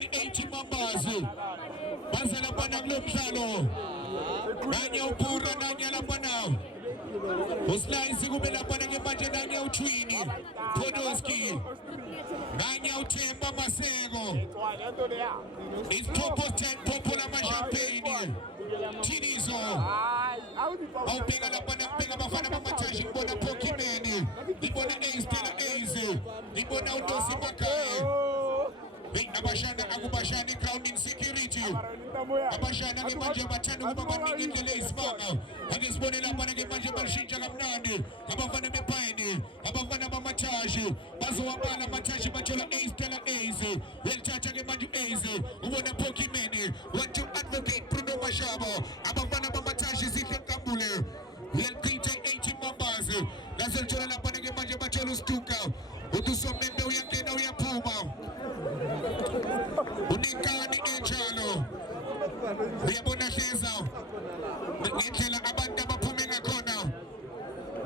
80 mambazi bazala pana kulomdlalo nanye upura nanye lapana uSlice kube lapana ke manje nanye uTwini Podolski nanye uThemba Maseko it's Popo 10 Popo la champagne Tinizo awubheka lapana ubheka abafana bamathashe ngibona Pokimeni ngibona Stella Ace ngibona uNdosi Makhaya abashana akubashana ground insecurity abashana ke manje bathanda ukuba baningi indlela ezibanga ake sibone lapha ke manje bashintsha kamnandi abafana bePine abafana bamathashe bazowabala amathashi bathola Stella Ace welithatha ke manje Ace ubona Pokimeni want to advocate Bruno Mashaba abafana bamathashe sihle Nkambule yelipitha 18 mambazi laselithola lapha ke manje bathola uStuka uDusomembe uyangena uyaphuma unikani enjalo uyabona hleza ngendlela abantu abaphume ngakhona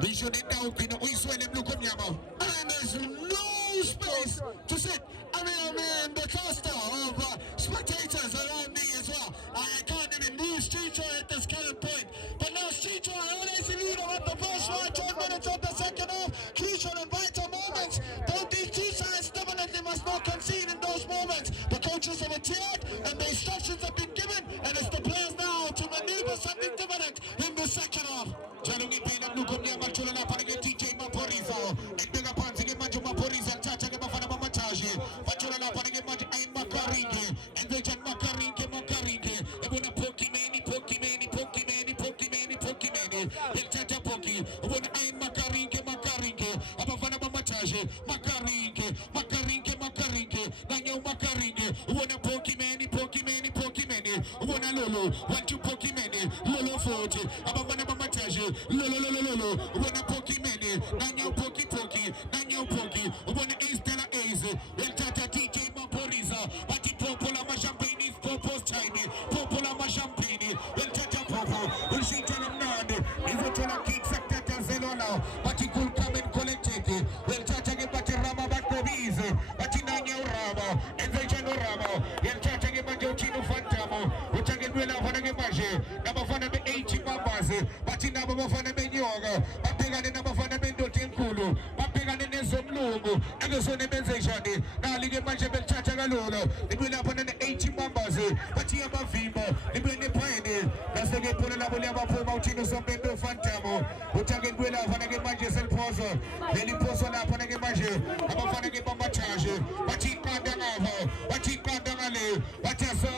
ngisho nendawo ugcina uyiswele emlukho omnyama and there's no space to sit. I mean the cluster of spectators around me as well. I can't even move street at this current point, but now street always in lead at the first 12 minutes of the second half. Crucial and vital moments. Both these two sides definitely must not concede in those moments. The coaches have adhered and the instructions have been given, and it's the players now to maneuver something different in the second half. Jalungi Pina Nukumia Machula Panaka DJ Maporiza, and Bega Panzi Majo Maporiza, Tata Bafana Mataji, Machula Panaka Maj and Makarinke, and they can Makarinke, Ebona Pokimeni, El Tata Poki, Ebona Ain Makarinke, Abafana Mataji, Makarinke, Nanyo Makarinke, Ebona Pokimeni, Ebona Lolo, want to Pokimeni, Lolo 40, Abafana Mataji, Lolo, Ebona Pokimeni, Nanyo Poki, Ebona Stella Ace, El Tata DJ Maporiza, Bati Popola Mashampini, Popo's Tiny, Popola Mashampini, El Tata Popo, Ushita Nand, Ivotola Kick Sector Zelona, Bati Kul come and collect it, El Tata Bati Rama Bakoviz, Bati Nanyo Rama, and the Jano Rama, El Tata Chino Fantamo, Utagan Villa Vanagabashi, number 80 Mambas, Bati Naba Vanamenyoga, Bapigan and number Vanamendo Tinkulu, Bapigan and Zomlugo, and the Sonebenzation, now Liga Majabel Chachagalolo, the will happen in 80 Mambas, Batia Bafimo, the Bene Pine, that's the get Pula Bulaba for Moutino Sombendo Fantamo, Utagan Villa Vanagabajas and Pozo, Lily Pozo Lapanagabashi, Abafanagi Bambachaji, Batika Danava, Batika Danale, Batasa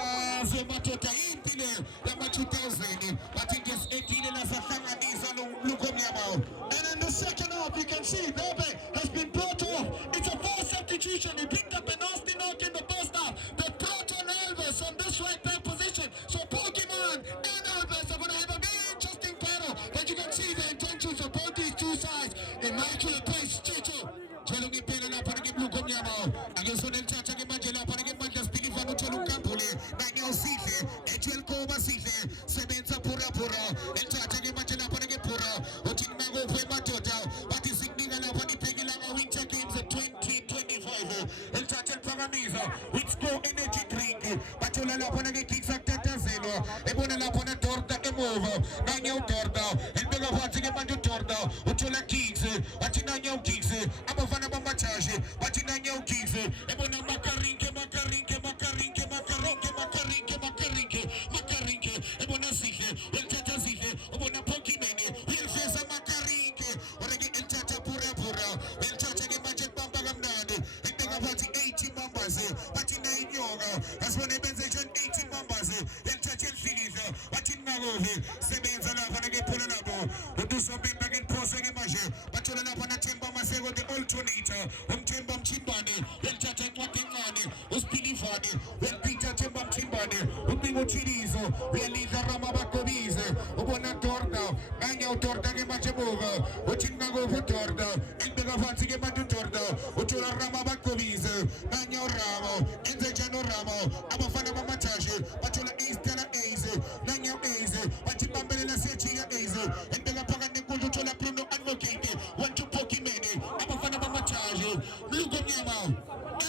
Matota Intile, number 2000, Batinkas 18 and Asafanga Nizalo Lukomiamo. And in the second half, you can see Bebe has been brought off. It's a false substitution. He picked up an Austin Oak in the first half. They brought on Elvis on this right back position. So Pokemon and Elvis are going to have a very interesting battle. But you can see the intentions of both these two sides. Immaculate place, Chicho. Jalungi Pena na Panagi Lukomiamo. Against Sonel Chacha Majela Panagi Majas Pilifano Cholukampole, Daniel Sife, Etuel Koma Sife, Semenza Pura, El Chacha Majela Panagi Pura, Otinago Matota, but is signaling Lapani Pegila Winter Games at 2025. El Chacha Pagamiza, with Score Energy Drink, Patola Lapanagi kicks at Tatazeno, Ebona Lapana Torta Emova, Nanyo Torta, El Bega Patig Maju Torta, Utola Kicks, Batinanyo Kicks, Abafana Bamatashi, Batinanyo Kicks, Ebona Makarinke, Ebona Sife, El Tata Sife, Ebona Pokimeni, El Fesa Makarinke, El Tata Pura, El Tata Gemajet Bambagamnadi, El Bega Pati 80 members, Batina Yoga, as one organization 80 members, El Tata Filiza, Batinago, Sebenza Vanage Pulanabo, who do something back in Posing Maje, Batula Panatemba Masego, the alternator, Tembam Chimbani, El Tata Watimani, Uspilifani, El Peter Tembam Chimbani, Ubigo Chirizo, Realiza Ramabakoviz, Ubona Torda, Nanya Torda Machabuga, Uchinago Torda, El Begafansi Matu Torda, Uchula Ramabakoviz, Nanya Ramo, Enzajano Ramo, Abafana Matashi, Batula Stella Ace, Nanya Ace, Batibambela Sechia Ace, and Begapagan Nicola Bruno Advocate, want to Pokimeni, Abafana Matashi, Lugonyama.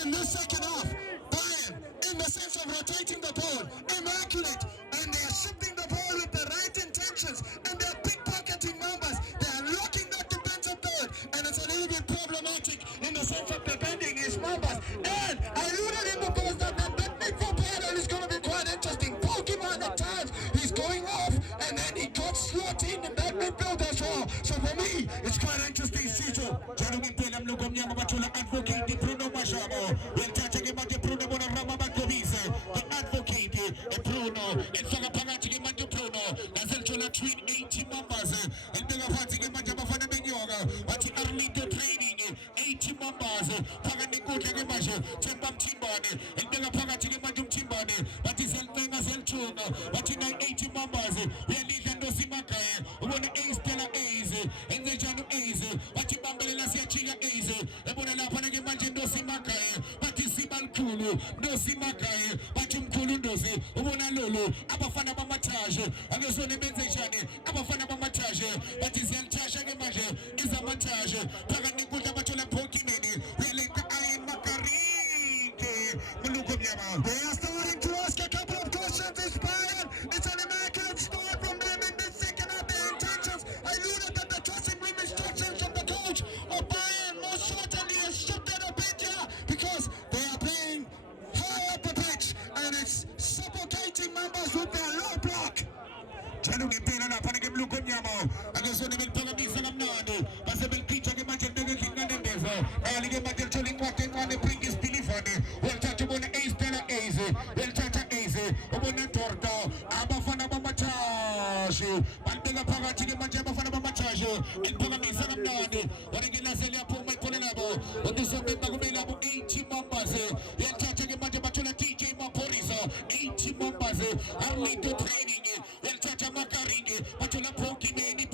In the second half, Brian, in the second sense of rotating the ball, immaculate, and they are shifting the ball with the right intentions, and they are pickpocketing numbers. They are locking that defensive third, and it's a little bit problematic in the sense of defending his numbers. And I alluded in the post that midfield pattern is going to be quite interesting. Pokemon at times, he's going off, and then he got slot in that midfield as well. So for me, it's quite interesting, Cito. Gentlemen, tell them look on Yama Batula advocate the Bruno Mashamo. We'll touch again about the Bruno Bonarama Bakovisa, the advocate, and Bruno, and Sagapagati Matu Bruno, Nazelchola twin 80 members, and the Fati Majabafana Benyoga, but the Arlito training, 80 members, Paganico Tagamasha, Chambam Chimbani, and the Pagati Majum Chimbani, but it's Eltena Zelchuna, but in 80 members, we are leading Dosimaka, one Ace Stella Ace, and the Janu Ace, but you Bambala Chiga Ace, and when I want to get Dosimaka, but you see Balkulu, Dosimaka, but you Kulundosi, Una Lulu, Abafana Bamatage, and the Sony Benzani, Abafana Bamatage, but is El Tasha Gemaja, is a Matage, Paganicuta Batula Pokimeni, Relika Iron Macarike, Mulukunyama. They are starting to ask a couple of questions, inspired. It's an immaculate start from them in the second half. Their intentions. I alluded that the dressing room instructions from the coach of Bayern most certainly has shifted a bit here because they are playing high up the pitch and it's suffocating members with their low block. Gentlemen, pena na panigim Lukunyama, against the Milpagami Salamnado, Basabel Peter Gemajan King and Endeavor, Alige Matel Choling Wating on the Pringis Pilifani, well touch upon Ace Stella Ace, well touch Ace, upon a Torta, Abafana Bamatage, Pantega Pagati Majabafana Bamatage, and Pagami Salamnado, what again I say, Puma Colabo, what is something Bagumela, 80 members, well touch again Majabatula TJ Maporisa, 80 members, Arlito training, well touch Makaringi, Patula Pokimeni,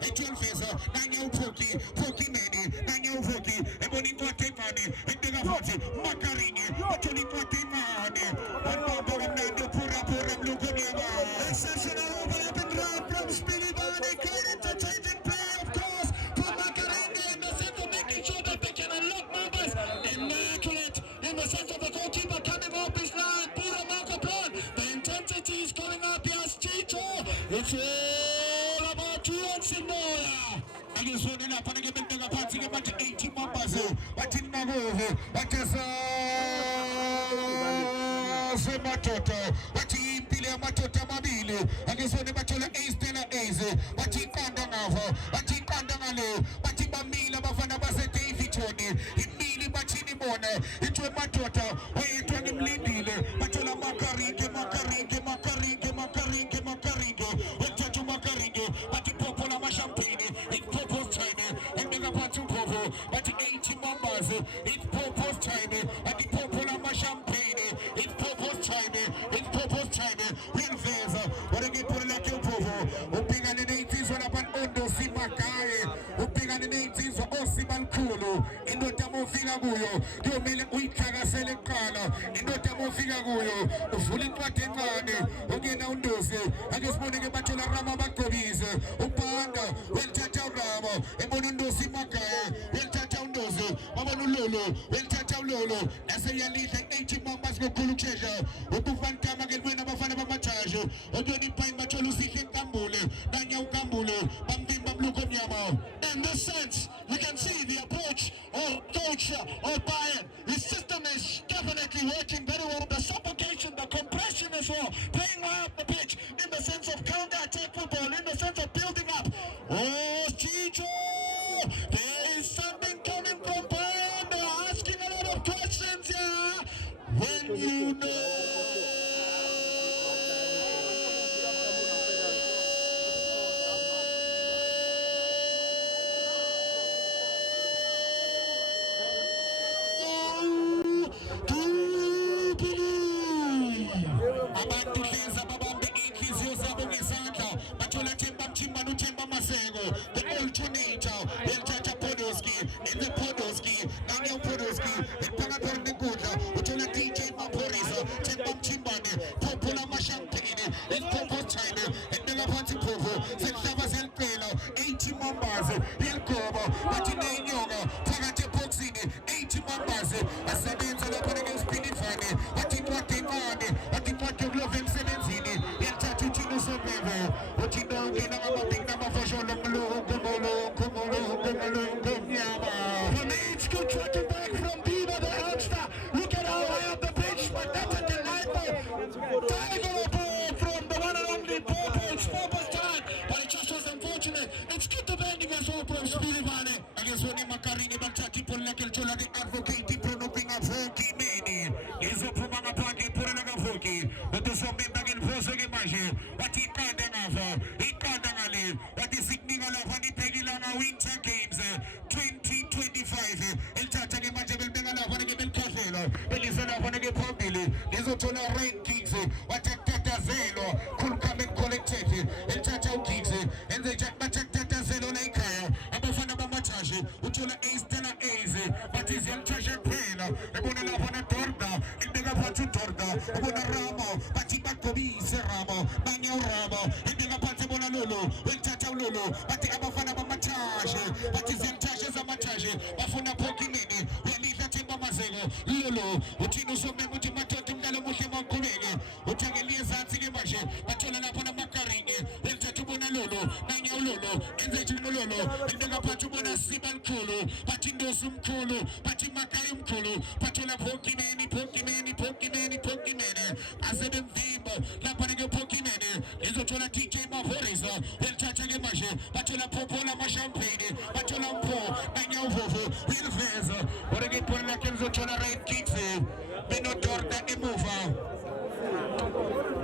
Echulfesa, Nanyo Pokimeni, Nanyo Poki, Ebonito Tepani, and Degapati, Makaringi, Patulito Tepani, and Bobo Pura Lukunyama. Exceptional overlapping drive from Speedy Body, great interchanging play, of course, from Macarenga in the sense of making sure that they can unlock numbers. Immaculate in the sense of the goalkeeper coming off his line, Peter Marcopon. The intensity is going up here, Chito. It's all about you and Simoya. And you saw the lap and again, the party about 80 members, but in Nago, but as Matota, but he Pila Matota Mabili, and you saw the Matula Ace Stella Ace, but he Kandangava, but he Kandangale, but he Bamila Bafana Basete Vitoni, he Mili Bachini Bona, into a Matota, where it was him leading, Matula Macaringe, went to Macaringe, but he Popola Champagne, in Popo's time, and Megapatu Popo, but 80 members, it's Popo's time, and the Popola Champagne, it's Popo's time, real Vesa, what again put like your Popo, Uping on the 80s, what about Ondo Simakai, Uping on the 80s, or Osiman Kulu, in the Tamo Figaguyo, you may let we Kaga Selecana, in the Tamo Figaguyo, the fully Patemane, again on those, I just want to get back to the Rama Bakovis, Upanda, well Tata Rama, and Monundo Simakaya, well Tata Ndozo, Mamanulolo, well Tata Lolo, as a young leader, 80 members go Kulu Treasure, Upufanta Magan Bafana Bamatage, Odoni Pine Macholusi Kambule, Daniel Kambule, Bambim Bablukomyama. In this sense, we can see the approach of coach of Bayern. His system is definitely working very well. The suffocation, the compression as well, playing high up the pitch in the sense of counter-attack football, in the sense of building up. Oh, Chicho! There is something coming from Bayern. They're asking a lot of questions here. When you know. Abantu leza babambe inhliziyo zabo ngesandla bathola Chimba noThemba Maseko, the alternator, Tata Podolski, in the Podolski, Daniel Podolski, in Pagaper Nekudla, uthola DJ Maporisa, Chimbani, Popola Mashampini, in Popo China, in Nelapanti Popo, Zeltava Zelpela, 80 members, Hilkoba, Patinay Yoga, Pagate Poxini, 80 members, Asadins and Opening Spinning Fanny, ngizophuma ngaphandle iphula kavuki ukusomemba ngenfoso ke manje wathi iqanda ngava iqanda ngale wathi sikunika lapha nibhekile ama Winter Games 2025 elithatha ke manje belibeka lapha ke belikhohlela belise lapha ke phambili ngizothola rankings wathi tatazelo khulukame collected elithatha ugigs enze nje batatazelo la ekhaya abafana bamathashe uthola Stella A's bathi ziyamthasha kuphela ebona lapha na Dorda ibeka phansi uDorda ubona Ramo bathi bagobise Ramo banya uRamo ibeka phansi bona Lolo welithatha uLolo bathi abafana bamathashe bathi ziyamthashe zamathashe bafuna Pokimeni uyalidla Themba Mazeko Lolo uthina usomema uthi madoda umdlalo muhle maqhubeke uthangeliye ezantsi ke manje bathola lapha namakaringe welithatha ubona Lolo nanya uLolo enze nje uLolo ibeka phansi ubona Siba likhulu bathi Ndosi umkhulu bathi Makaya umkhulu bathola Pokimeni asebemvimba lapha ke Pokimeni izothola DJ Mavorisa welithatha ke manje bathola Popola Mashampeni bathola Mpho nanya uVovo uyiveza oreke bona ke izothola right kicks benodorda emuva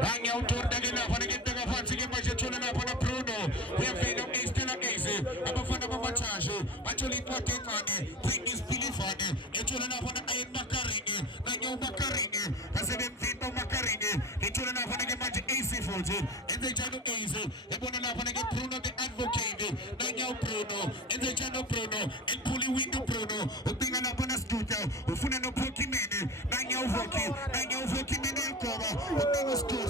nanya uDorda ke lapha ke beka phansi ke manje thola lapha na Bruno uyavela Stella A's abafana bamathashe bathola ipote encane Britney Spilifane ethola lapha na Iron Makaringe nanya uMakaringe asebemvimba uMakaringe ethola lapha ke manje AC futhi enze njalo AC ebona lapha ke Bruno the advocate nanya uBruno enze njalo Bruno ephuli window Bruno ubinga lapha na Studio ufuna no Pokimeni nanya uVoki meni elgoba ubinga Studio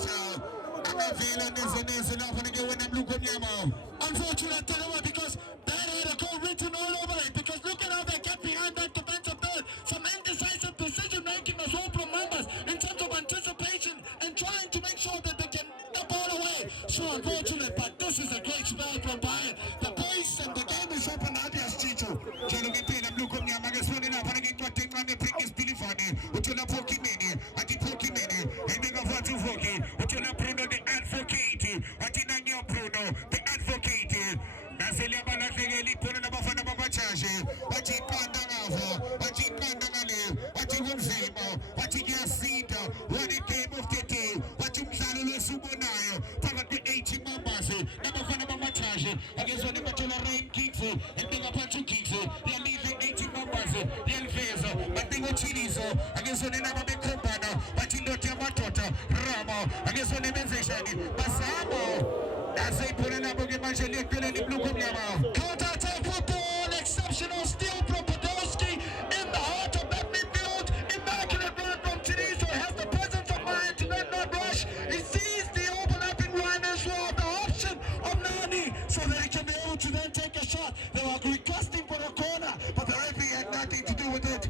amavela nezoneze lapha ke wena mluko mnyama unfortunately because that had a goal written all over it because look at how they get behind that defensive third some indecisive decision making as well from members in terms of anticipation and trying to make sure that they can get the ball away. So unfortunate, but this is a great spell from Bayern. The pace and the game is open up as Chicho. Jalo ngempela mluko mnyama ke sone lapha ke intote encane Britney Spilifane uthola Pokimeni athi Pokimeni ebeka phansi uVoki uthola Bruno the advocate athi nanya Bruno the advocate nasele abalahlekela ibhola nabafana bamathashe bathi iqanda ngava bathi iqanda ngale bathi kunzima bathi kuyasinda what a game of the day bathi umdlalo lwesibonayo phakathi kwe-18 members nabafana bamathashe akezona bathola rain kicks ebeka phansi ukicks yalidle 18 members yaliveza bathi ngothiliso akezona naba bekhombana bathi indoda yamadoda Rama akezona benzeshani basabo naseyiphola nabo ke manje liyeqeleni mluko mnyama counter-attack football exceptional steal from Podolski in the heart of that midfield immaculate run from Tiriso has the presence of mind to not rush he sees the overlapping run as well the option of Nani so that he can be able to then take a shot they were requesting for a corner but the referee had nothing to do with it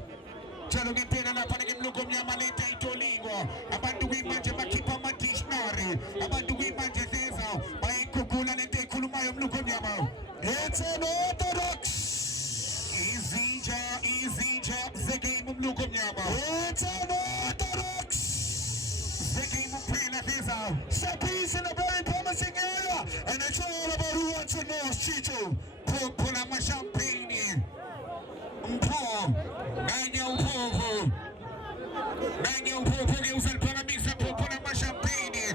jalo ngempela lapha ke mluko mnyama leta itolingwa abantu kwimanje bakhipha ama-dictionary abantu kwimanje seza bayikhukhula lento ekhulumayo mluko mnyama it's an orthodox izinja zegame mluko mnyama it's an orthodox zegame kuphela seza Seppi's in a very promising area and it's all about who wants to know Chicho Popola Mashampeni Mpho nanya uPhovo ke uzaliphakamisa Popola Mashampeni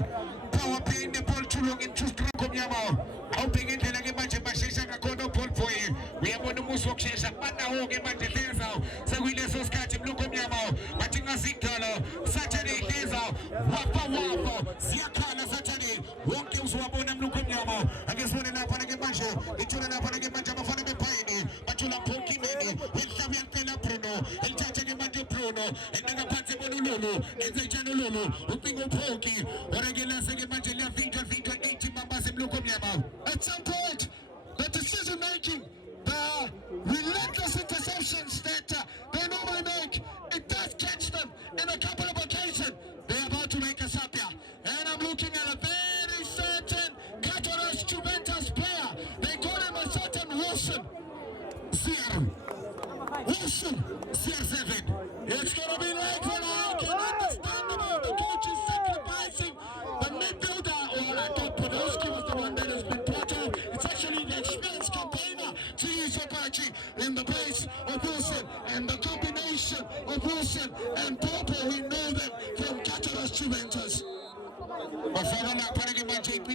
power playing the ball too long into mluko mnyama awubheke indlela ke manje bashesha kakhona uBall Boy uyabona umusi wokushesha banawo ke manje hleza sekuyileso sikhathi mluko mnyama bathi ngasidala Saturday hleza wapa ziyakhala Saturday wonke uzowabona mluko mnyama akezibone lapha ke manje ithola lapha ke manje abafana bePayini bathola Pokimeni ihlabi yalicela Bruno elithatha ke manje Bruno enaka phansi bona uLolo enze njani uLolo upinga uPoki orekelase ke manje liyavinjwa 80 members mluko mnyama at some point the decision making the relentless interceptions that they normally make it does catch them in a couple of occasions they're about to make a sub here and I'm looking at a very certain Qatar's Juventus player they call him a certain Wilson CR7 it's gonna be like when I can understand about the coach is sacrificing the midfielder or I thought Podolski was the one that has been brought out it's actually the experienced campaigner to use Apache in the place of Wilson and the combination of Wilson and Popo we know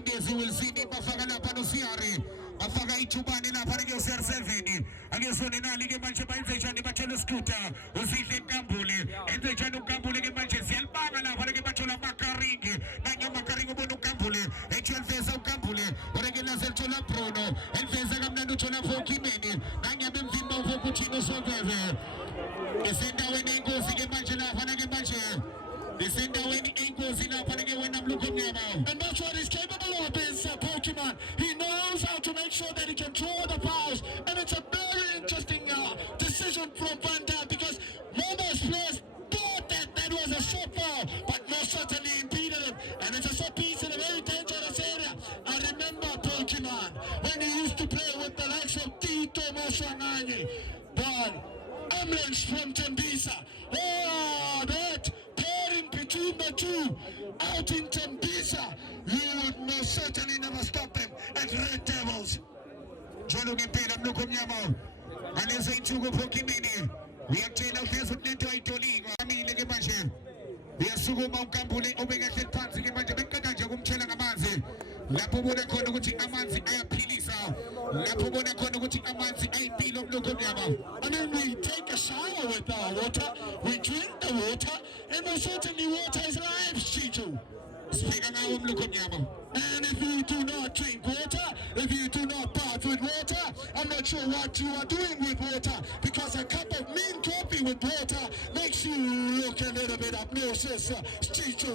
Mendezi will see ni bafaka lapha no Siari bafaka ithubani lapha ke CR7 akezone nali ke manje bayenze njani batshela scooter usihle Nkambule enze njani uNkambule ke manje siyalibanga lapha ke bathola Makaringi nanya Makaringi ubona uNkambule ejwelveza uNkambule oreke laselthola Bruno elveza kamnandi uthola Phokimeni nanya bemvimba uVokuthino Soveve esendaweni enkosi ke manje lapha ke manje esendaweni enkosi lapha ke wena mlukho mnyama. And that's what he's capable of, is Pokemon. He knows how to make sure that he can throw the fouls, and it's a very interesting decision from Van Dam, because Mambas players thought that was a short foul, but most certainly impeded him, and it's a short piece in a very dangerous area. I remember Pokemon when he used to play with the likes of Tito Mosangani, Ball, Amlens from Tembisa. Oh, that pairing between the two out in Tembisa, you would most certainly never stop them at Red Devils. Jolo ngempela mlukho mnyama aneze ithuko Phokimeni uyakutshela phezulu lento ayitolika amile ke manje uyasukuma uNkambule obekahle phansi ke manje beqeda nje kumtshela ngamanzi lapho ubona khona ukuthi amanzi ayaphilisa lapho ubona khona ukuthi amanzi ayimpilo mlukho mnyama. I mean, we take a shower with our water, we drink the water, and most certainly water is life, Chicho. Sifika ngawo mlukho mnyama. And if you do not drink water, if you do not bath with water, I'm not sure what you are doing with water, because a cup of mint coffee with water makes you look a little bit obnoxious, Chicho.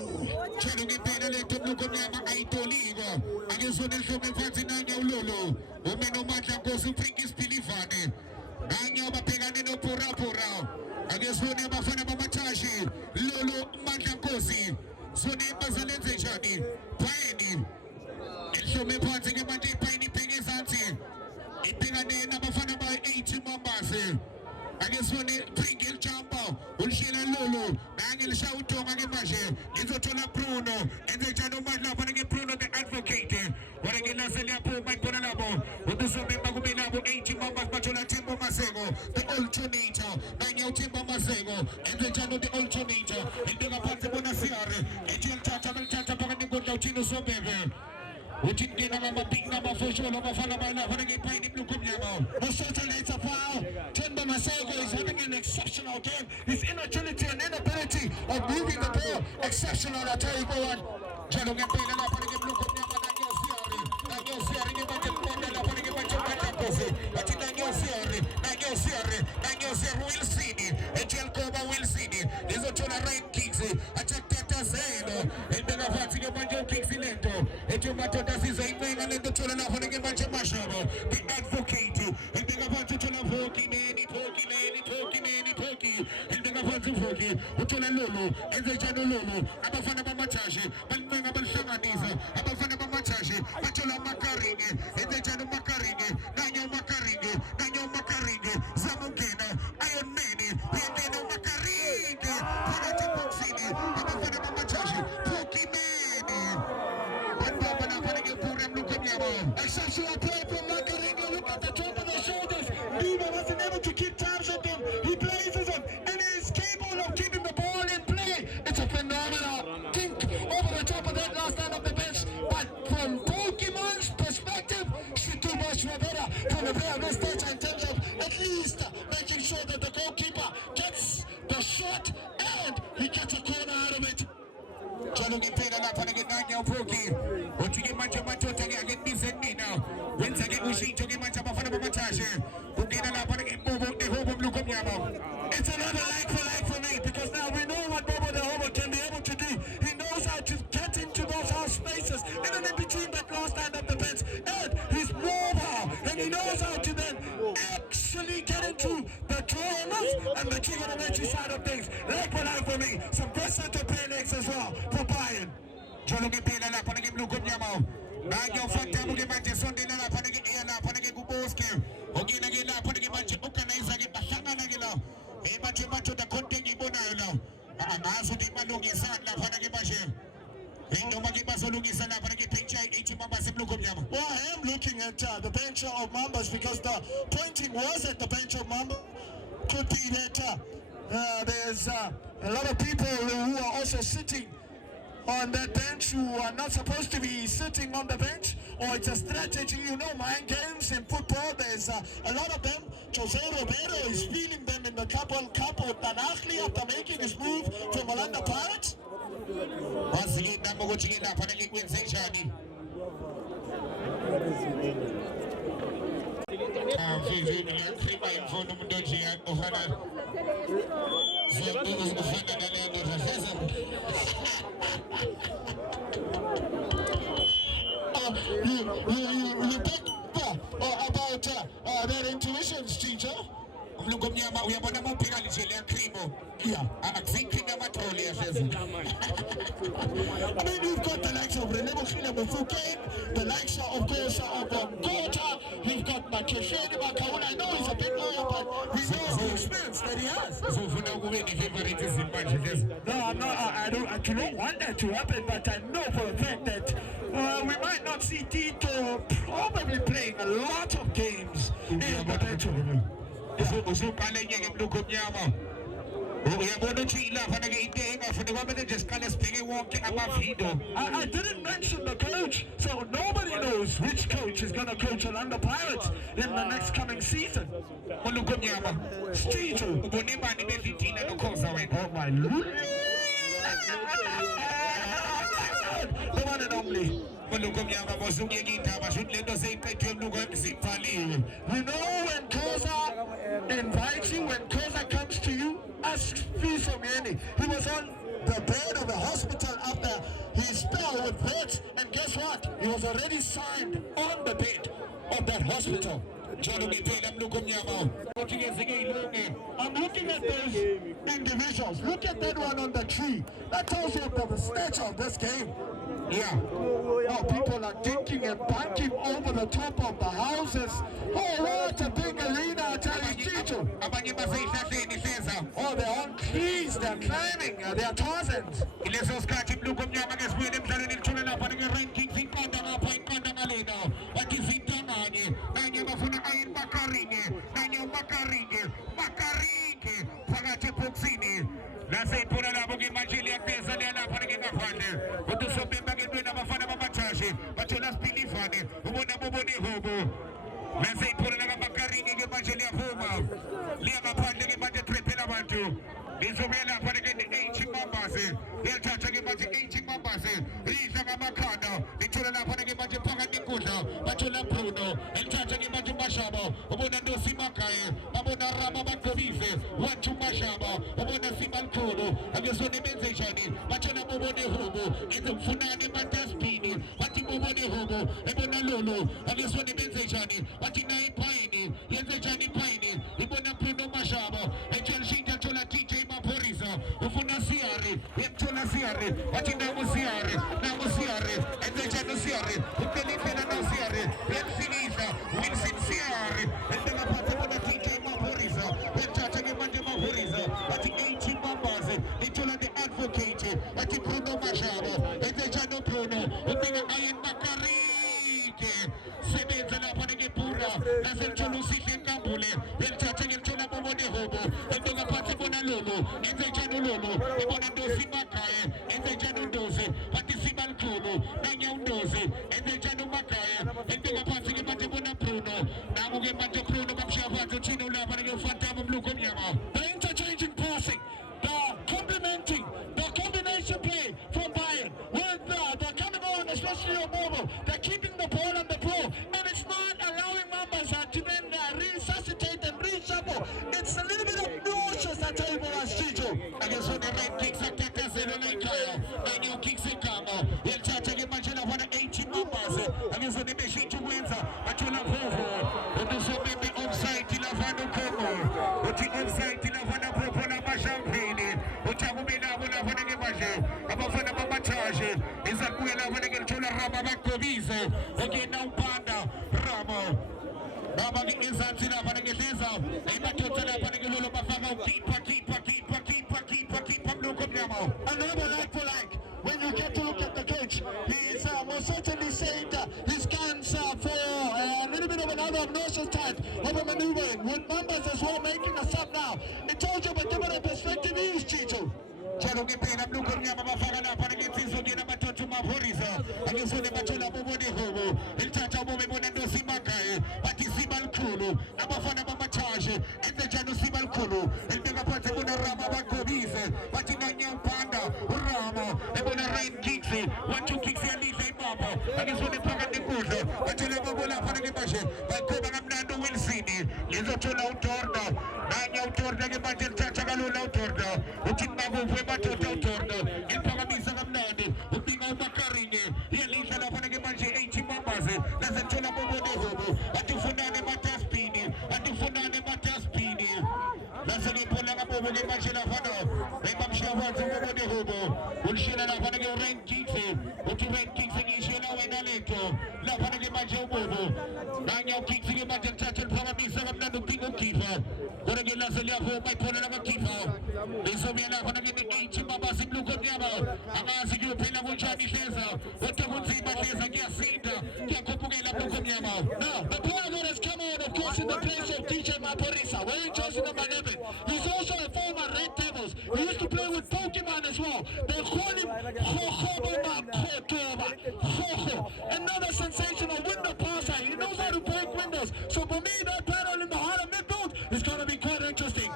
Jolo ngempela lento mlukho mnyama ayitolika akezona ehlome phansi nanya ulolo umeno mandla nkosi uPrinkis Philivane nanya ababhekane noPurapura akezona abafana bamaThashi lolo mandla nkosi zone bazalenze njani phayini ehlome phansi ke manje iphayini ibheke ezansi ibhekane nabafana ba-80 Mambas akezone Pringile Jumper ulishela lolo nangelishaya uDonga ke manje ngizothola Bruno enze njani umandla lapha ke Bruno the advocate oreke laseliyaphuma ibona labo ubusomemba kube labo 80 Mambas bathola Themba Maseko the alternator nanye uThemba Maseko enze njani the alternator indeka phansi bona Siari ethi yalithatha belithatha phakathi kodwa uthini Sobebe uthi ngena ngama-big number for sure abafana bayilapha ke iphayini mlukho mnyama. Most certainly it's a foul. Themba Maseko is having an exceptional game. His inagility and inability of moving the ball, exceptional, I tell you what. Jolo ngempela lapha ke mlukho mnyama nanye Siari ke manje kubona lapha ke manje uMandla bathi nanye Siari Wilson eJelkoba Wilson lizothola right kicks achatatazelo endeka phansi ke manje ukicks lento ethi umadoda siza incenga lento thola lapha ke manje Mashaba the advocate endeka phansi uthola Phokimeni endeka phansi Phoki uthola lolo enze njani lolo abafana bamaThashi balincenga balihlanganisa abafana bamaThashi bathola Makaringi enze njani Makaringi nanye Makaringi zamungena ayoneni uyengena Makaringi phakathi boxini abafana bamaThashi Phokimeni bandaba lapha ke pura mlukho mnyama. Exceptional play from Makaringa. Look at the top of the shoulders. Lima wasn't able to keep tabs on them. He blazes them and is capable of keeping the ball in play. It's a phenomenal think over the top of that last line of the bench. But from Pokemon's perspective, should do much more better from the player of this stage in terms of at least making sure that the goalkeeper gets the shot and he gets a corner out of it. Jolo ngempela lapha ke nanya uPhoki uthi ke manje madoda ke ake nibize mina wenza ke ushintsho ke manje abafana bamaThashi ungena lapha ke Bobo the Hobo mlukho mnyama. It's another like for me, because now we know what Bobo the Hobo can be able to do. He knows how to get into those half spaces and then in between that last line of the bench, and he's mobile and he knows how to then actually get into the corners and the trigonometry side of things. Like for me, some good center play legs as well for Bayern. Jolo ngempela lapha ke mlukho mnyama nanya uFatabu ke manje sondela lapha ke lapha ke kuBoski ongena ke lapha ke manje ukanaiza ke bahlangana ke la manje madoda konke ngibonayo la angazi ukuthi balungisana lapha ke manje noma ke bazolungisa lapha ke bench ay-80 Mambas emlukho mnyama. Well, I am looking at the bench of Mambas, because the pointing was at the bench of Mambas. Could be that there's a lot of people who are also sitting on that bench who are not supposed to be sitting on the bench, or it's a strategy. You know, mind games in football, there's a lot of them. Jose Roberto is feeling them in the Cup with Tanachli after making his move from Orlando Pirates. You talk about their intuitions, teacher. Mlungu mnyama uyabona mupira lijelea krimo. Yeah. Akzinkinga matroli ya fezi. I mean, you've got the likes of René Mukhila Mufukeng, the likes of course of Gota, you've got Makesheni Makaula. I know he's a bit loyal, but we know the experience that he has. So for now, we favoritism matches. No, I'm not. I don't want that to happen, but I know for a fact that we might not see Tito probably playing a lot of games in potential. I didn't mention the coach, so nobody knows which coach is going to coach Orlando Pirates in the next coming season. Stito. Oh my Lord. The one and only. We know when Koza invites you, when Koza comes to you, ask Fisomieni. He was on the bed of the hospital after his spell with vets, and guess what? He was already signed on the bed of that hospital. I'm looking at those individuals. Look at that one on the tree. That tells you about the stature of this game. Yeah. Oh, people are dinking and banking over the top of the houses. Oh, what a big arena, I tell you, Chicho. Oh, they're on trees, they're climbing, they're Tarzans. The interchanging passing, the complementing, the combination play from Bayern. They're coming on, especially on mobile. They're keeping the ball on the floor, and it's not allowing Mambas to then resuscitate and reshuffle. It's a little bit obnoxious, I tell you, Chicho. I guess when the red kicks are taken, and you kicks in Kamo, you'll try to imagine of what 18 Mambas. I guess when the machine to win, but you'll have over. But this will be offside till I've had a Congo. But the offside till I've had a Popola Champagne. But I will be now when I've had a Gimaje. About a Mama Charge. Is that when I want to get to the Rabakovize? Again, now Panda, Ramo. Rama is answering up and get this out. They might go to the Panagolo Bafamo. Keep, look up Yamo. Another like for like. When you get to look at the coach, he's most certainly saying that his guns for a little bit of another obnoxious type of a maneuvering. With Mambas as well making a sub now. It tells you what different perspective is, Chicho. Chalo que pena, Blue Cornia, Mama Fagana, para que se Angizone bathola bobo dehobo ilithatha bobe bona ndosimakhaye bathi siba likhulu abafana bamathashe enze njani usiba likhulu elibeka phansi bona rama bagqobise bathi nanyawuphanda urama ebona rain kicks 1-2 kicks yalidla ibamba angizone phakathi enkundla bathola bobo lapha ngebashe bayiqhuba kamnandi uWilson lizothola uDorda nanya uDorda ke manje lithatha kalula uDorda uthi ngakuphi madoda uDorda iphakamisa kamnandi ubinga uMakarine yelidla lapha ke manje 80 mambaze lazithola bobo dehobo atifunane mataspini atifunane mataspini lazikiphola kabobo ke manje lapha ebamshawazi bobo dehobo ulishila lapha ke rank kicks uthi rank kicks ngishela wena lento lapha ke manje ubobo nanya ukicks ke manje lithatha liphakamisa kamnandi ubinga uKifa kodwa ke laseliyapho bayiphona lamaKifa besobuya lapha ke 80 mambaze imluko nyama angazi kuyophela kunjani hleza kodwa kunzima hleza kuyasinda kuyakhupukela mluko nyama. Now, the player that has come out, of course, in the place of DJ Maporisa, wearing jersey number 11. He's also a former Red Devils. He used to play with Pokemon as well. They call him Hoho. Another sensational window passer. He knows how to break windows. So for me, that battle in the heart of midfield is going to be quite interesting.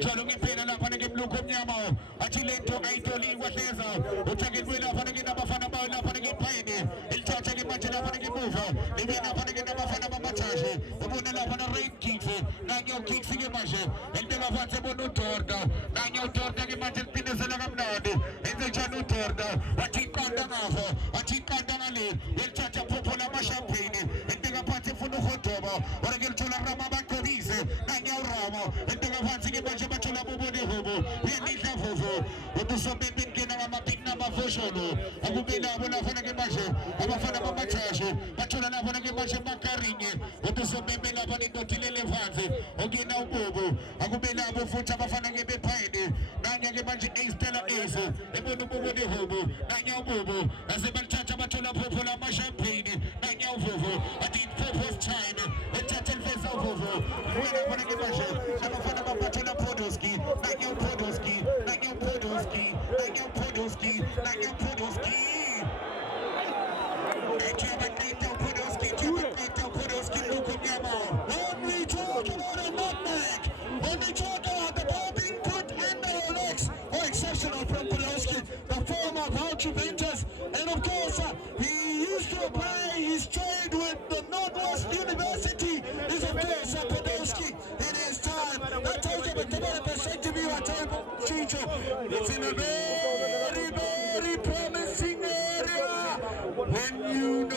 Jalungi pena lapha ke mluko mnyama achilento aitoli wahleza uthaketwe lapha ke nabafana bayo lapha ke phayini ilithatha ke manje lapha ke muva libe lapha ke nabafana bamathashe ubona lapha na rain kicks nanyo kicks ke manje elibeka phansi bona uDorda nanyo uDorda ke manje liphindezela kamnandi enze njani uDorda wathi iqanda ngafo wathi iqanda ngale ilithatha phopho lamashampini elibeka phansi ufuna uhodoba ora ke lithola rama bagqobise nanyo urama elibeka phansi ke manje bathola bobo dehobo yelidla vovo ubusobebe ngena ngama-big number fosholo akubelabo lapha ke manje abafana bamathashe bathola lapha ke manje Makarinye ubusobebe lapha nindodilele phansi okuyena ubobo akubelabo futhi abafana ke bephayini nanya ke manje Stella Ace ebona ubobo dehobo nanya ubobo asebalithatha bathola phopho lamashampini nanya uvovo athi phopho's time ethatha elifeza uvovo wena lapha ke manje abafana babathola Podolski, Nanya Podolski, Nanya Podolski, Nanya Podolski, Nanya Podolski. When we talk about a nutmeg, when we talk about the ball being put in the legs, exceptional from Podolski, the former Val Juventus, and of course, he used to play his trade with the Northwest University, is of course Podolski in his time. That tells you the perspective you are talking it's in a very, very promising area when you know.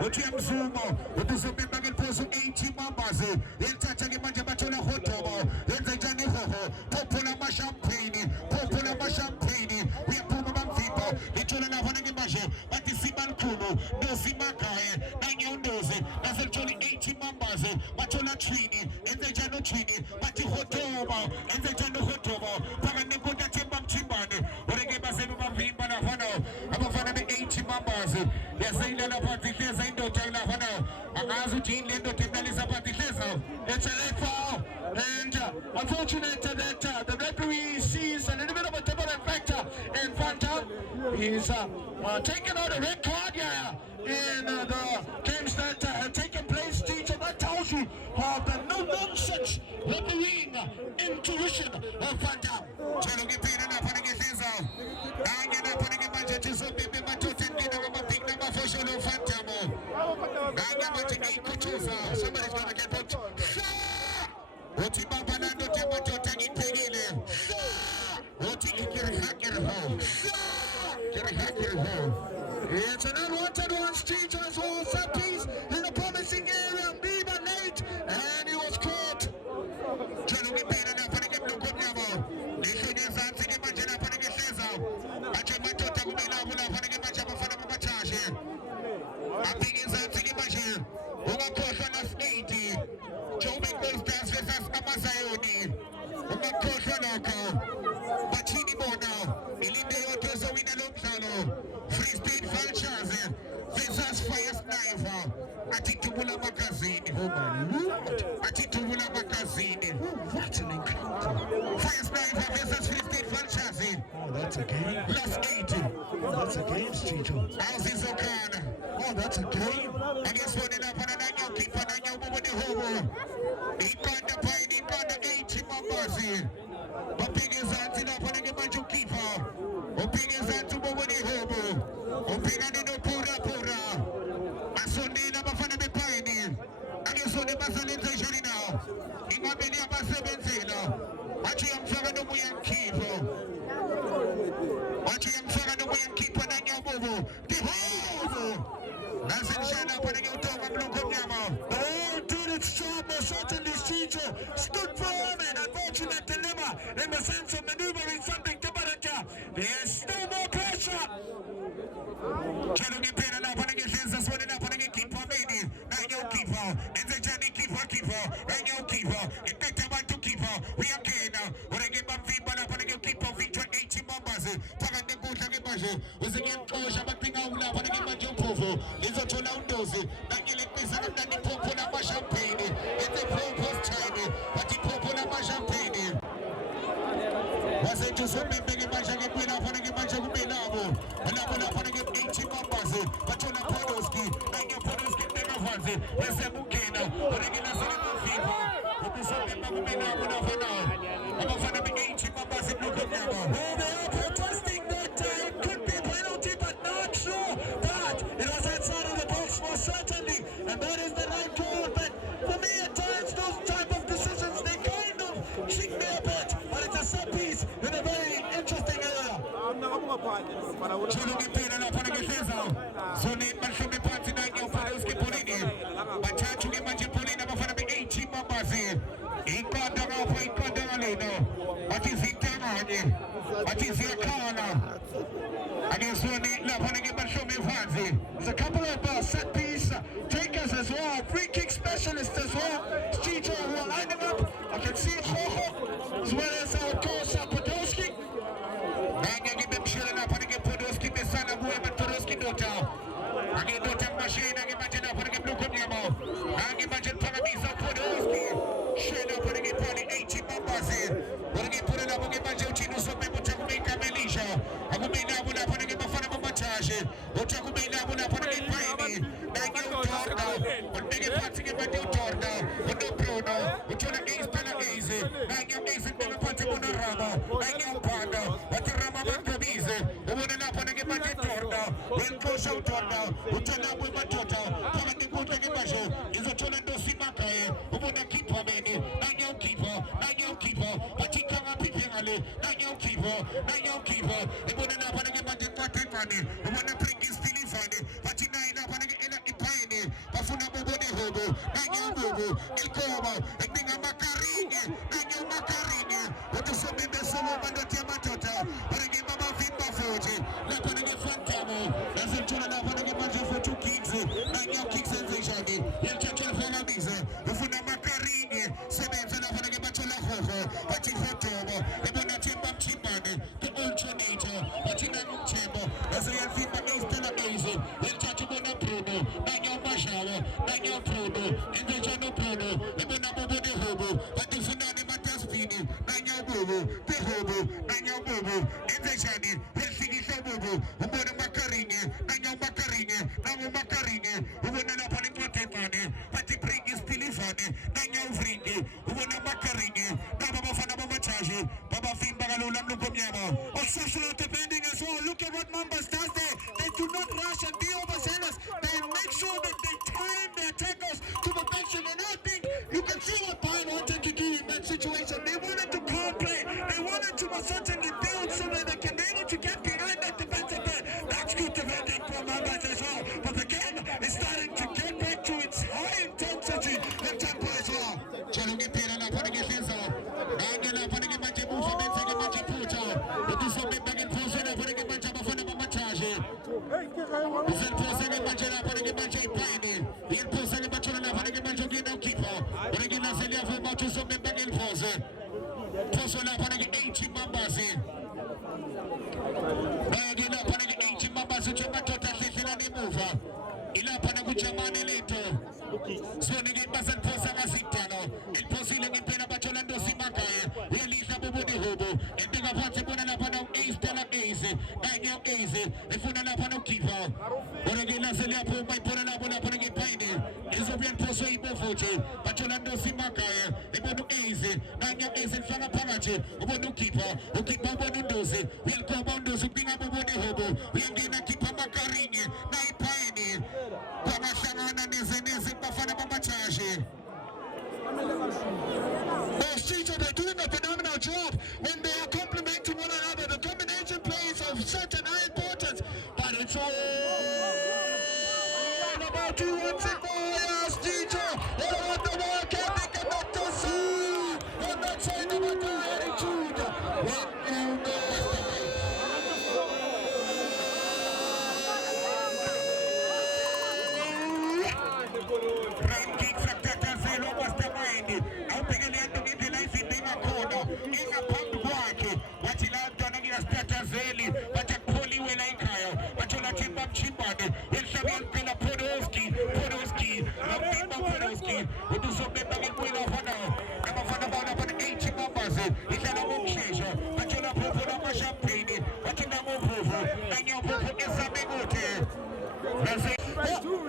Uthi yamzuma utuzobemba ke phoso 80 mambaze yelithatha ke manje bathola hodoba yenza njani hoho phophola amashampini uyaphuma bamvimba lithola lapha ke manje bathi siba likhulu nosimakhaye nanye undoze naselithola 80 mambaze bathola Twini yenza njani uTwini bathi hodoba yenza njani uhodoba phakathi nenkonta Themba Mthimbane oreke basebe bamvimba lapha abafana be-80 mambaze yaseyilala phansi hleza indoda lapha nayo angazi ukuthi yini le ndoda emlalisa phansi hleza. It's a red foul, and unfortunate that the referee sees a little bit of a temporary factor in Fanta. He's taken out a red card here in the games that have taken place. Teacher, that tells you of the no-nonsense refereeing intuition of Fanta. Somebody's gonna get booked. Oti baba nando tema tota ngiphelile. Oti ikirihakirho. It's an unwanted one, teacher as well. Set piece in a promising area. Biba Nate, and he was caught. Jalo ngipena na fana ke mloko nyama. Nishonye zanzi ke manje na fana ke hleza. Ache matota kumela bula fana ke manje abafana babathashe. Apike zanzi ke manje. Ungakhohlwa na skate. Joburg Bulldogs versus Amazayoni. Ungakhohlwa lokho. Bathini bona. Ilinde yodwa ezowina lo mdlalo. Free State Vultures versus Fire Sniper. Atitubula Magazine. Oh my Lord. Atitubula Magazine. What an encounter. Fire Sniper versus 15 Vultures. Oh, that's a game. Last 8. That's a game, Chicho. How's this Okan? Oh, that's a game. I guess what it up on a new keeper and your woman the hobo. He got the pine, he got the 8 Mambazi. Opinions are up on a bunch of keeper. Opinions are to woman the hobo. Opinion no pura pura. A Sunday number for the pine. I guess what the Basalins now. In my many of us 17. Watch him for the way and keeper. Watch him for the way and keeper and your bobo. The hobo. Oh, did its job, most certainly, Chicho. Stood firm in unfortunate dilemma in the sense of maneuvering something to Baraka. There's no more pressure. Challenge pain and up on the hands as well enough on the keeper, baby. Now you keeper, and the journey keeper, and you keeper. It better want to keeper. We are okay now. When I get my feet, but up on the keeper, feature 80 members. Tagan the good like a budget. Was again closure, but think out loud. When I get my jump over, it's a tone out dozy. Now you let me say that the popo na my champagne. It's a popo's China, but the popo na my champagne. Was it just something big in my jacket? We're not going to get my jacket. We're not going to get 80 members. But you're not Podolski. And you're Podolski never wants it. There's a Bukina. But again, I said it fever. But there's something that we're not for now. I'm going to be 80 members in Lukamama. Oh, they are protesting that it could be a penalty, but not sure that it was outside of the box, most certainly. And that is the right call. But for me, at times, those type of decisions, they kind of shake me a bit. But it's a set piece in a very interesting area. Chilungi pena na pana kifeza. Zoni mashomi party na nyo Podolski polini. Machachu ni maji polini. Mafana bi 80 members. Ikonda rafa, ikonda alino. Atizi tamani. Atizi akana. Against Zoni na pana ki mashomi fanzi. There's a couple of set piece takers as well. Free kick specialists as well. Chicho who are lining up. I can see Jojo as well as our coach Podolski. Nanya give them shilling up and get Podolski Mesana who have Podolski Dota. I get Dota machine, I imagine up and get Blue Kunyamo. I imagine Paramisa Podolski. Shade up and get probably 80 members in. When I get put it up and get my Jotino, so people take me Camelisha. I will be now up and get my fan of a matage. Or take me now up and get Piney. Nanya Torna. But make it party get my new Torna. But no Bruno. Which one against Pelagaze. Nanya Mason never party on a rama. Nanya Panda. But the Rama Mangabize. The one up and get my Torna. When goes out Torna. Who turn up with my Tota. Come and go to the Basho. Is a Tornado Simakae. Who want to keep her many. Nanya keeper. But he can't be Pingale. Nanya keeper. They want to up and get my Tepani. Who want to bring his Philly funny. But he nine up and get in a Pine. Bafuna Boboni Hobo. Nanya Bobo. Ilkoma. And Ninga Macarini. Nanya Macarini. What is something that's so over the Tiamatota. But again, Mama Fimba Forty. Let me get Fantamo. That's a turn up and get budget for 2 kicks. Nanya kicks and they shaggy. You'll check your phone. Bafuna Macarini. Seven and up and get Bachola Hoho. But in Hotobo. They want to chimba Chimbani. The Ultranator. But in a chamber. As I have Fimba is still amazing. They'll touch upon a Bruno. Nanya Mashawa. Nanya Bruno. And the Jono Bruno. They want to move the hobo. But if you know the Mataspini. Nanya Bobo. The hobo. Nanya Bobo. And the Shani. They'll finish a Bobo. Who want to Macarini. Nanya Macarini. Nanya Macarini. Who want to put it money. But the bring is Pilifani. Nanya Fringi. Who want to Macarini. Naba Fana Machaji. Baba Fimbagalula Lukumiamo. Exceptional defending as well. Look at what Mambas does there. They do not rush and be overzealous. They make sure that they time their tackles to perfection. And I think you can see what Pine wanted to do in that situation. They wanted to play. They wanted to certainly build so that they can be able to get behind that defensive end. That's good defending from Mambas as well. But the game is starting to get back to its high intensity and tempo as well. Chalungi Pena na panaga defensa. Nanya na panaga maji move mensa ke maji puta. But this one back in position na panaga maji bafana mamachaje. This is position maji na panaga maji Pine. In position maji na panaga maji gina keeper. Panaga na selia for maji so back in position. Position na panaga 80 members. Panaga na panaga 80 members chama total move. Ila pana kuchamane leto. So nige basa posa masitano. Il posile nge pena bachola ndosi makaye. Realiza bubu de hobo. Endega pate bona la pana ace tela ace. Daniel ace. Efuna la pana kiva. Orege la sele apo mai pona la bona pana nge paine. Izo bien poso ibo foche. Bachola ndosi makaye. Ebono ace. Daniel ace fana panache. Obono kiva. Okipa bono ndosi. Welcome on ndosi pinga bubu de hobo. Yenge na kipa makarinye. Na ipaine. They're doing a phenomenal job when they are complementing one another. The combination plays of certain high importance, but it's all about 2-1 yes, Chicho. What about the work ethic and not to see? I'm not saying about the attitude.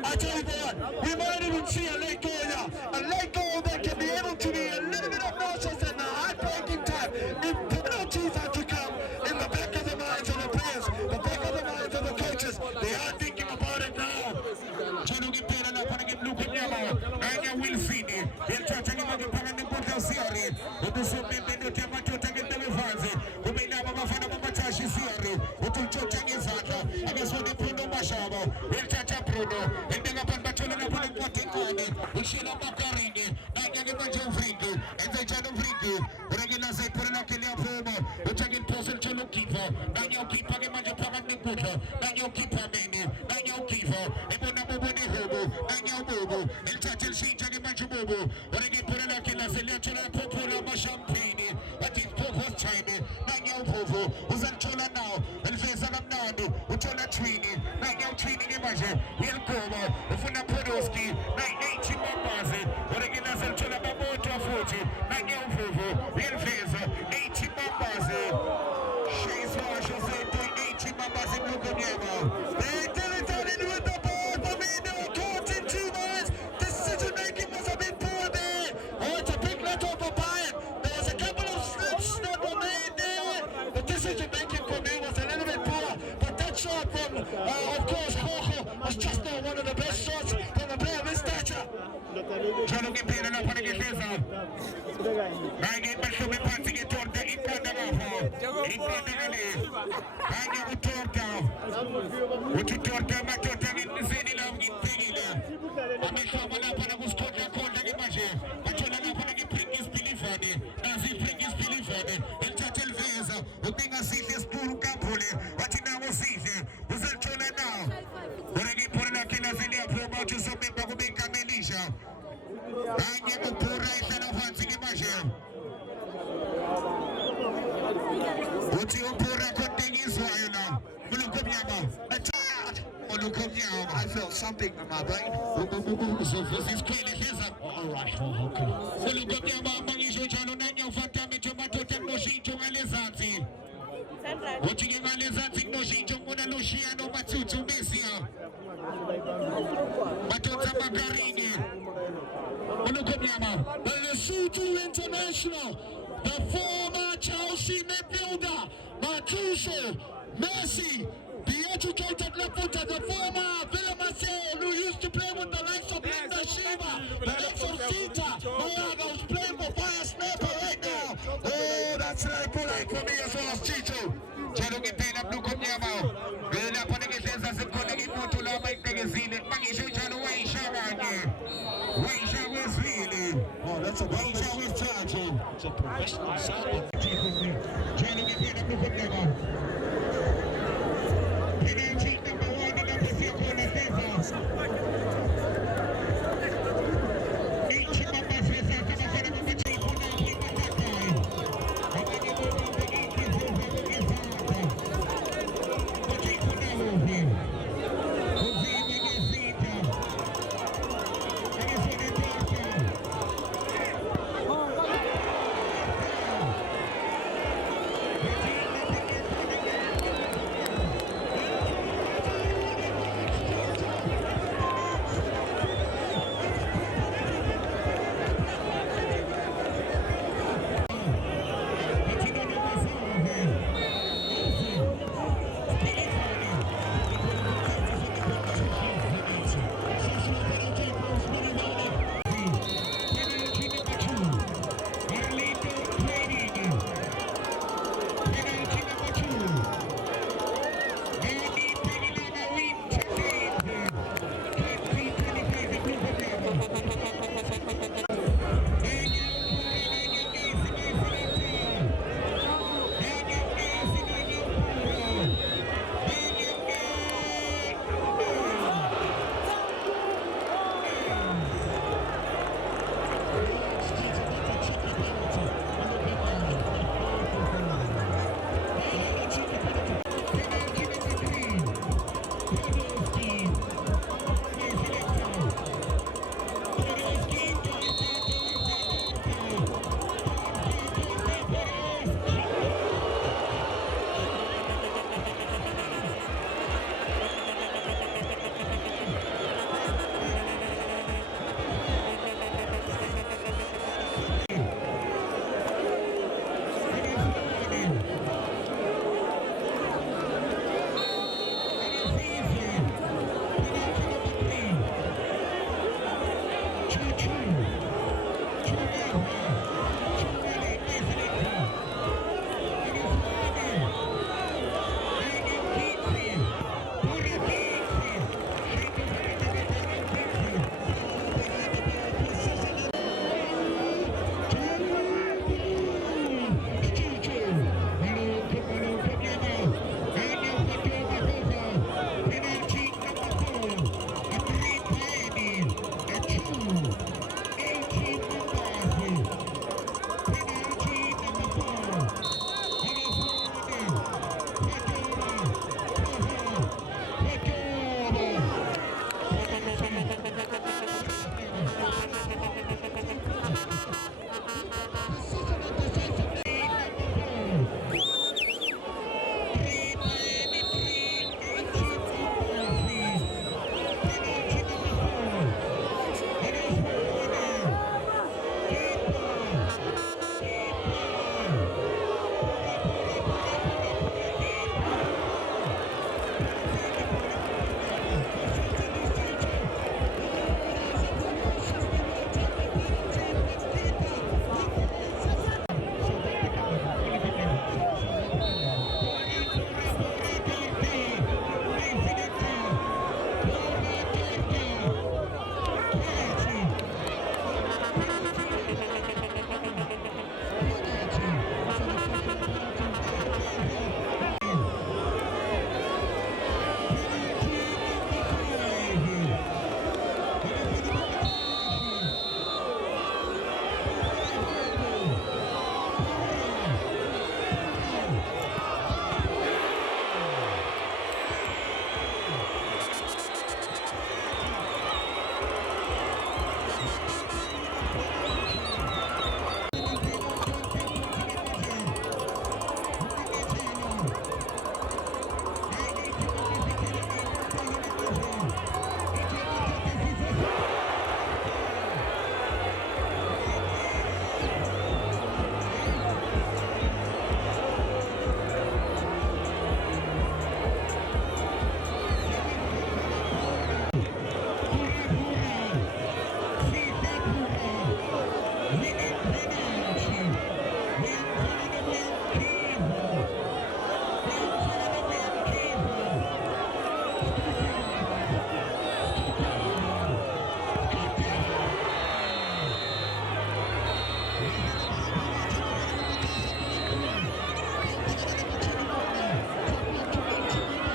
I tell you what, we might even see a late goal now. A late goal that can be able to be a little bit obnoxious and a high-breaking time. If penalties are to come in the back of the minds of the players, the back of the minds of the coaches, they are thinking about it now. Of course, Jorge was just not one of the best shots from a player of his stature. I felt something in my brain. Alright, Lesotho international, the former Chelsea midfielder, Matuso Messi, the educated left footer, the former Villa Marseille, who used to play with the likes of Linda Shiva, the likes of Sita, Malaga, who's playing for Fire Sniper right now. Oh, that's like for me as well as Chicho. Chalugi Pena Blue Kunyama, Villa Panagazes, and calling it to La Magazine, Mangisho Chalu Waisha. Waisha was really. Oh, that's a Waisha was charging. It's a professional sound. Chalugi Pena Blue Kunyama.